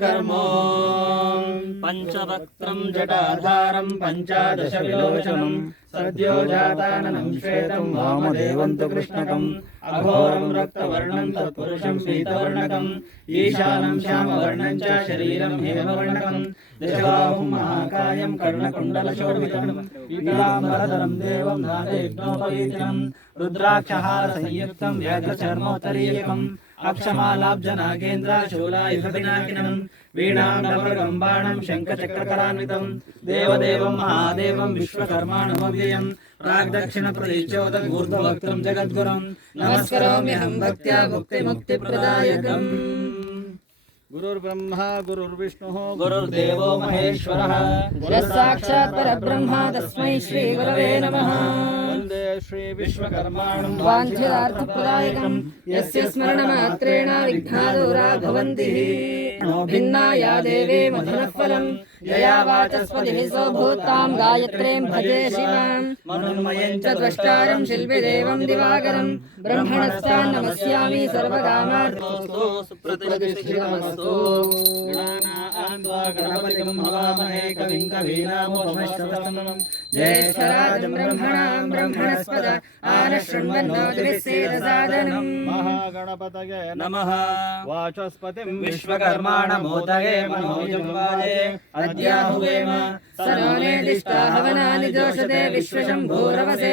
कर्मो पञ्चवक्त्रं जटाधारं पञ्चादश विलोचनं सद्यो जाताननं श्वेतं वामदेवं तु कृष्णकम् अघोरं रक्तवर्णं तत्पुरुषं पीतवर्णकम् ईशानं श्यामवर्णं च शरीरं हेमवर्णकम् दशबाहुं महाकायं कर्णकुण्डलशोभितं पीताम्बरधरं देवं नादेग्नोपवीतिनं रुद्राक्षहारसंयुक्तं व्याघ्रचर्मोत्तरीयकम् अक्षमालाब्जनागेन्द्राशूलायुधपिनाकिनं वीणां डमरुगम्बाणं शङ्खचक्रकरान्वितं देवदेवं महादेवं विश्वकर्माणमव्ययम् प्राग्दक्षिणप्रदिशोदगूर्ध्ववक्त्रं जगद्गुरुं नमस्करोम्यहं भक्त्या भुक्तिमुक्तिप्रदायकम् गुरुर्ब्रह्मा गुरुर्विष्णुः गुरुर्देवो महेश्वरः यस्साक्षात् परब्रह्मा तस्मै श्रीगुरवे नमः वन्दे వాంఛితార్థప్రదాయకం యస్య స్మరణమాత్రేణ విఘ్నాదూరా భవంతి భిన్నా యా దేవీ మధునః ఫలం యయా వాచస్పతిः సో భూతాం గాయత్రీం భజే శివాం మనున్మయం చ ద్రష్టారం శిల్పి దేవం దివాకరం బ్రహ్మణస్థాం నమస్యామి సర్వకామార్థోస్తు సుప్రతిష్ఠితమస్తు గణపతిం భవామహే కవిం కవీనామోపమశ్రవస్తమం జయేశ్వరాజం బ్రహ్మణాం బ్రహ్మణస్పదా आनशृण्वन्नोदिभिस्सेदसादनम् महागणपतये नमः। वाचस्पतिम् विश्वकर्माणमोदये मनोजम् अद्याहुवेम। सर्वमे हवनानि जोषते विश्वशम्भोरवसे।